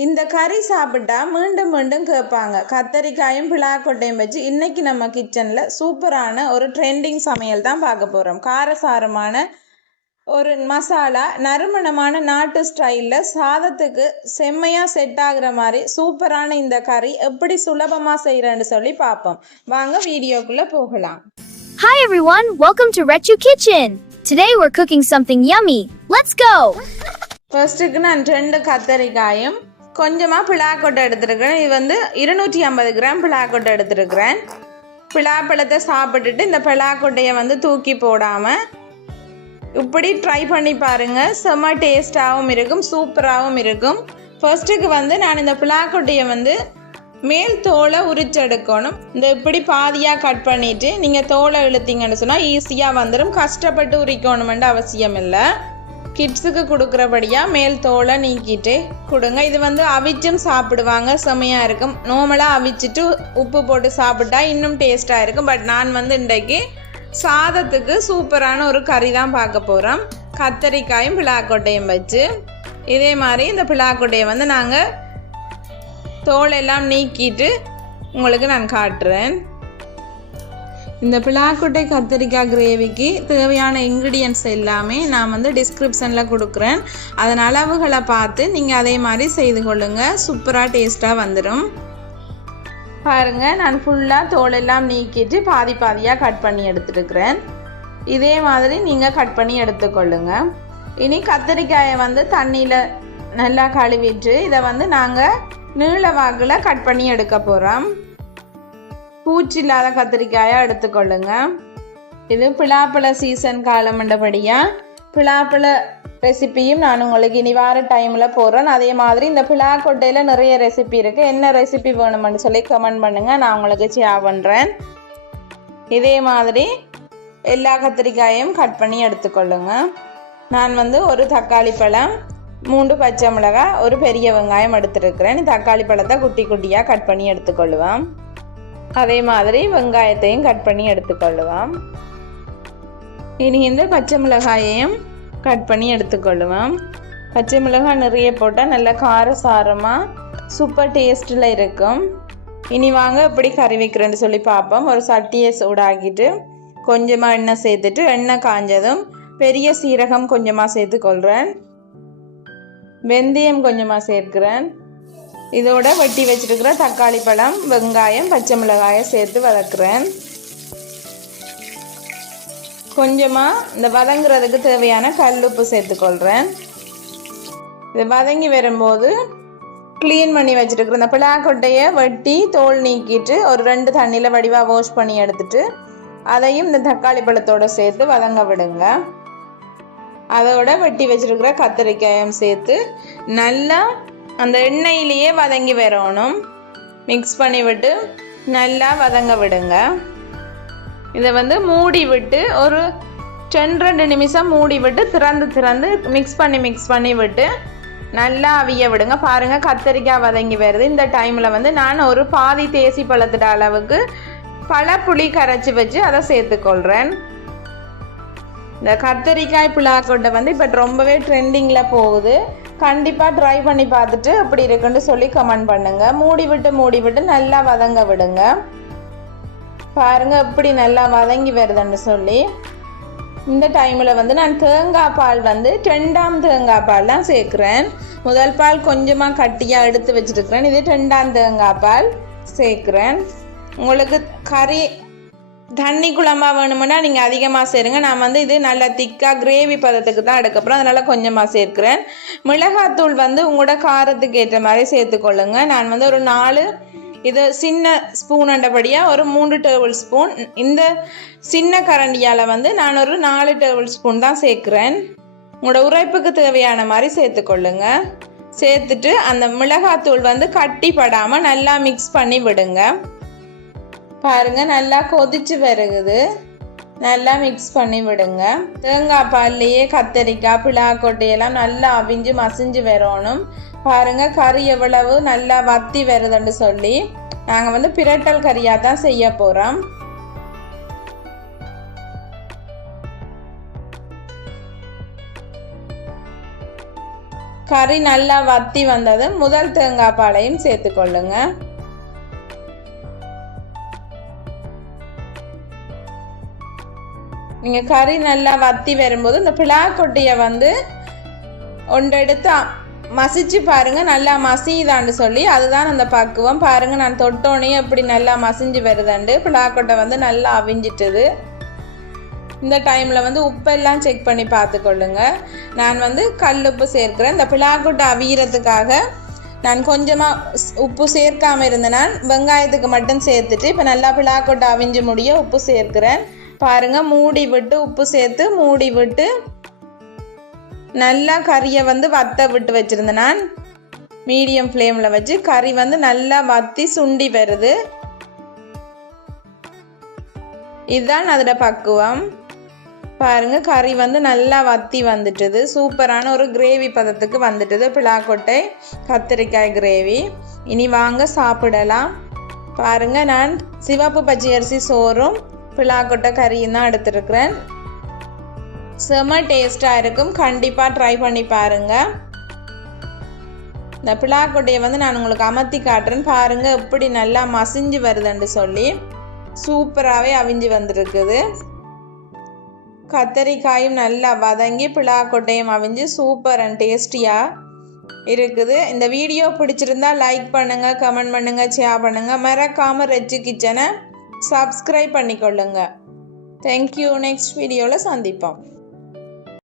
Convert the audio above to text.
இந்த கறி சாப்பிட்டா மீண்டும் மீண்டும் கேட்பாங்க. கத்தரிக்காயும் பிளாக்கொட்டையும் வச்சு இன்னைக்கு நம்ம கிச்சனில் சூப்பரான ஒரு ட்ரெண்டிங் சமையல் தான் பார்க்க போகிறோம். காரசாரமான ஒரு மசாலா, நறுமணமான நாட்டு ஸ்டைலில் சாதத்துக்கு செம்மையாக செட் ஆகுற மாதிரி சூப்பரான இந்த கறி எப்படி சுலபமாக செய்கிறேன்னு சொல்லி பார்ப்போம். வாங்க வீடியோக்குள்ளே போகலாம். Hi everyone, welcome to Rechu Kitchen. Today we're cooking something yummy. Let's go! ஃபர்ஸ்ட்டுக்கு நான் 2 கத்தரிக்காயும் கொஞ்சமாக பிளாக்கொட்டை எடுத்துருக்கிறேன். இது வந்து 250 கிராம் பிளாக்கொட்டை எடுத்துருக்கிறேன். பிளாப்பழத்தை சாப்பிட்டுட்டு இந்த பிளாக்கொட்டையை வந்து தூக்கி போடாமல் இப்படி ட்ரை பண்ணி பாருங்கள். செம்ம டேஸ்டாகவும் இருக்கும், சூப்பராகவும் இருக்கும். ஃபர்ஸ்ட்டுக்கு வந்து நான் இந்த பிளாக்கொட்டையை வந்து மேல் தோலை உரிச்செடுக்கணும். இந்த இப்படி பாதியாக கட் பண்ணிவிட்டு நீங்கள் தோலை இழுத்தீங்கன்னு சொன்னால் ஈஸியாக வந்துடும். கஷ்டப்பட்டு உரிக்கணுமென்று அவசியம் இல்லை. கிட்ஸுக்கு கொடுக்குறபடியாக மேல் தோலை நீக்கிட்டு கொடுங்க. இது வந்து அவிச்சும் சாப்பிடுவாங்க, செம்மையாக இருக்கும். நார்மலாக அவிச்சிட்டு உப்பு போட்டு சாப்பிட்டா இன்னும் டேஸ்ட்டாக இருக்கும். பட் நான் வந்து இன்றைக்கு சாதத்துக்கு சூப்பரான ஒரு கறி தான் பார்க்க போகிறோம். கத்தரிக்காயும் பிளாக்கொட்டையும் வச்சு இதே மாதிரி இந்த பிளாக்கொட்டையை வந்து நாங்கள் தோலெல்லாம் நீக்கிட்டு உங்களுக்கு நான் காட்டுறேன். இந்த பிளாக்கொட்டை கத்தரிக்காய் கிரேவிக்கு தேவையான இன்க்ரீடியன்ட்ஸ் எல்லாமே நான் வந்து டிஸ்கிரிப்ஷனில் கொடுக்குறேன். அதன் அளவுகளை பார்த்து நீங்கள் அதே மாதிரி செய்து கொள்ளுங்கள். சூப்பராக டேஸ்ட்டாக வந்துடும். பாருங்கள், நான் ஃபுல்லாக தோலெல்லாம் நீக்கிட்டு பாதி பாதியாக கட் பண்ணி எடுத்துருக்கிறேன். இதே மாதிரி நீங்கள் கட் பண்ணி எடுத்துக்கொள்ளுங்க. இனி கத்தரிக்காயை வந்து தண்ணியில் நல்லா கழுவிட்டு இதை வந்து நாங்கள் நீள வாக்கில் கட் பண்ணி எடுக்க போகிறோம். பூச்சி இல்லாத கத்திரிக்காயாக எடுத்துக்கொள்ளுங்க. இது பிளாப்பழ சீசன் காலமண்டபடியாக பிளாப்பழ ரெசிப்பியும் நான் உங்களுக்கு இனி வார டைமில் போடுறேன். அதே மாதிரி இந்த பிளாக்கொட்டையில் நிறைய ரெசிபி இருக்குது. என்ன ரெசிபி வேணுமென்னு சொல்லி கமெண்ட் பண்ணுங்கள், நான் உங்களுக்கு ஷேர் பண்ணுறேன். இதே மாதிரி எல்லா கத்திரிக்காயையும் கட் பண்ணி எடுத்துக்கொள்ளுங்க. நான் வந்து ஒரு தக்காளி பழம், 3 பச்சை மிளகாய், ஒரு பெரிய வெங்காயம் எடுத்துருக்கிறேன். தக்காளி பழத்தை குட்டி குட்டியாக கட் பண்ணி எடுத்துக்கொள்ளுவேன். அதே மாதிரி வெங்காயத்தையும் கட் பண்ணி எடுத்துக்கொள்ளுவேன். இனி இந்த பச்சை மிளகாயையும் கட் பண்ணி எடுத்துக்கொள்ளுவேன். பச்சை மிளகாய் நிறைய போட்டால் நல்ல காரசாரமாக சூப்பர் டேஸ்ட்டில் இருக்கும். இனி வாங்க எப்படி கறி வைக்கிறேன்னு சொல்லி பார்ப்போம். ஒரு சட்டியை சூடாக்கிட்டு கொஞ்சமாக எண்ணெய் சேர்த்துட்டு எண்ணெய் காஞ்சதும் பெரிய சீரகம் கொஞ்சமாக சேர்த்துக்கொள்கிறேன். வெந்தயம் கொஞ்சமாக சேர்க்கிறேன். இதோட வெட்டி வச்சிருக்கிற தக்காளி பழம், வெங்காயம், பச்சை மிளகாயை சேர்த்து வதக்குறேன். கொஞ்சமாக இந்த வதங்குறதுக்கு தேவையான கல்லுப்பு சேர்த்துக்கொள்கிறேன். இது வதங்கி வரும்போது க்ளீன் பண்ணி வச்சுருக்கிற இந்த பிளாக்கொட்டையை வெட்டி தோல் நீக்கிட்டு ஒரு 2 தண்ணியில் வடிவாக வாஷ் பண்ணி எடுத்துட்டு அதையும் இந்த தக்காளி பழத்தோடு சேர்த்து வதங்க விடுங்க. அதோட வெட்டி வச்சிருக்கிற கத்திரிக்காயும் சேர்த்து நல்லா அந்த எண்ணெயிலேயே வதங்கி வரணும். மிக்ஸ் பண்ணி விட்டு நல்லா வதங்க விடுங்க. இதை வந்து மூடி விட்டு ஒரு 2 நிமிஷம் மூடி விட்டு திறந்து மிக்ஸ் பண்ணி விட்டு நல்லா அவிய விடுங்க. பாருங்கள், கத்திரிக்காய் வதங்கி வருது. இந்த டைமில் வந்து நான் ஒரு பாதி தேசி பழத்திட அளவுக்கு பழப்புளி கரைச்சி வச்சு அதை சேர்த்துக்கொள்கிறேன். இந்த கத்தரிக்காய் பிளாக்கொட்டை வந்து இப்போ ரொம்பவே ட்ரெண்டிங்கில் போகுது. கண்டிப்பாக ட்ரை பண்ணி பார்த்துட்டு அப்படி இருக்குன்னு சொல்லி கமெண்ட் பண்ணுங்கள். மூடி விட்டு நல்லா வதங்க விடுங்க. பாருங்கள் எப்படி நல்லா வதங்கி வருதுன்னு சொல்லி. இந்த டைமில் வந்து நான் தேங்காய் பால் வந்து 2ஆம் தேங்காய் பால் தான் சேர்க்குறேன். முதல் பால் கொஞ்சமாக கட்டியாக எடுத்து வச்சுருக்கிறேன். இது 2ஆம் தேங்காய் பால் சேர்க்குறேன். உங்களுக்கு கறி தண்ணி குழம்பாக வேணுமுன்னா நீங்கள் அதிகமாக சேருங்க. நான் வந்து இது நல்லா திக்காக கிரேவி பதத்துக்கு தான் எடுக்கப்புறம், அதனால் கொஞ்சமாக சேர்க்குறேன். மிளகாத்தூள் வந்து உங்களோட காரத்துக்கு ஏற்ற மாதிரி சேர்த்துக்கொள்ளுங்க. நான் வந்து ஒரு 4 இது சின்ன ஸ்பூன் அண்டபடியாக ஒரு 3 டேபிள் ஸ்பூன், இந்த சின்ன கரண்டியால் வந்து நான் ஒரு 4 டேபிள் ஸ்பூன் தான் சேர்க்குறேன். உங்களோட உரைப்புக்கு தேவையான மாதிரி சேர்த்துக்கொள்ளுங்க. சேர்த்துட்டு அந்த மிளகாத்தூள் வந்து கட்டி படாமல் நல்லா மிக்ஸ் பண்ணி விடுங்க. பாருங்கள், நல்லா கொதிச்சு வருகுது. நல்லா மிக்ஸ் பண்ணி விடுங்க. தேங்காய் பால்லையே கத்தரிக்காய் பிளாக்கொட்டையெல்லாம் நல்லா அவிஞ்சு மசிஞ்சு வரணும். பாருங்கள், கறி எவ்வளவு நல்லா வத்தி வருதுன்னு சொல்லி. நாங்கள் வந்து பிரட்டல் கறியாக தான் செய்ய போகிறோம். கறி நல்லா வத்தி வந்தது முதல் தேங்காய் பாலையும் சேர்த்துக்கொள்ளுங்க. நீங்கள் கறி நல்லா வத்தி வரும்போது இந்த பிளாக்கொட்டையை வந்து ஒன்றெடுத்து மசிச்சு பாருங்கள், நல்லா மசிதான்னு சொல்லி. அதுதான் அந்த பக்குவம். பாருங்கள், நான் தொட்டோனே எப்படி நல்லா மசிஞ்சு வருதாண்டு. பிளாக்கொட்டை வந்து நல்லா அவிஞ்சிட்டுது. இந்த டைமில் வந்து உப்பெல்லாம் செக் பண்ணி பார்த்துக்கொள்ளுங்க. நான் வந்து கல் உப்பு சேர்க்கிறேன். இந்த பிளாக்கொட்டை அவியறதுக்காக நான் கொஞ்சமாக உப்பு சேர்க்காமல் இருந்தேன். நான் வெங்காயத்துக்கு மட்டும் சேர்த்துட்டு இப்போ நல்லா பிளாக்கொட்டை அவிஞ்சு முடிய உப்பு சேர்க்கிறேன். பாருங்கள், மூடி விட்டு உப்பு சேர்த்து மூடி விட்டு நல்லா கறியை வந்து வத்த விட்டு வச்சுருந்தேன். நான் மீடியம் ஃப்ளேமில் வச்சு கறி வந்து நல்லா வத்தி சுண்டி வருது. இதுதான் அதோட பக்குவம். பாருங்கள், கறி வந்து நல்லா வத்தி வந்துட்டுது. சூப்பரான ஒரு கிரேவி பதத்துக்கு வந்துட்டுது பிளாக்கொட்டை கத்திரிக்காய் கிரேவி. இனி வாங்க சாப்பிடலாம். பாருங்கள், நான் சிவப்பு பச்சை அரிசி சோறும் பிளாக்கொட்டை கறியும் தான் எடுத்துருக்கிறேன். செம டேஸ்ட்டாக இருக்கும். கண்டிப்பாக ட்ரை பண்ணி பாருங்கள். இந்த பிளாக்கொட்டையை வந்து நான் உங்களுக்கு அமர்த்தி காட்டுறேன். பாருங்கள் எப்படி நல்லா மசிஞ்சு வருதுன்னு சொல்லி. சூப்பராகவே அவிஞ்சு வந்துருக்குது. கத்தரிக்காயும் நல்லா வதங்கி பிளாக்கொட்டையும் அவிஞ்சு சூப்பர் அண்ட் டேஸ்டியாக இருக்குது. இந்த வீடியோ பிடிச்சிருந்தா லைக் பண்ணுங்கள், கமெண்ட் பண்ணுங்கள், ஷேர் பண்ணுங்கள். மறக்காமல் ரெச்சு கிச்சனை சப்ஸ்கிரைப் பண்ணிக்கொள்ளுங்க. தேங்க்யூ. நெக்ஸ்ட் வீடியோவில் சந்திப்போம்.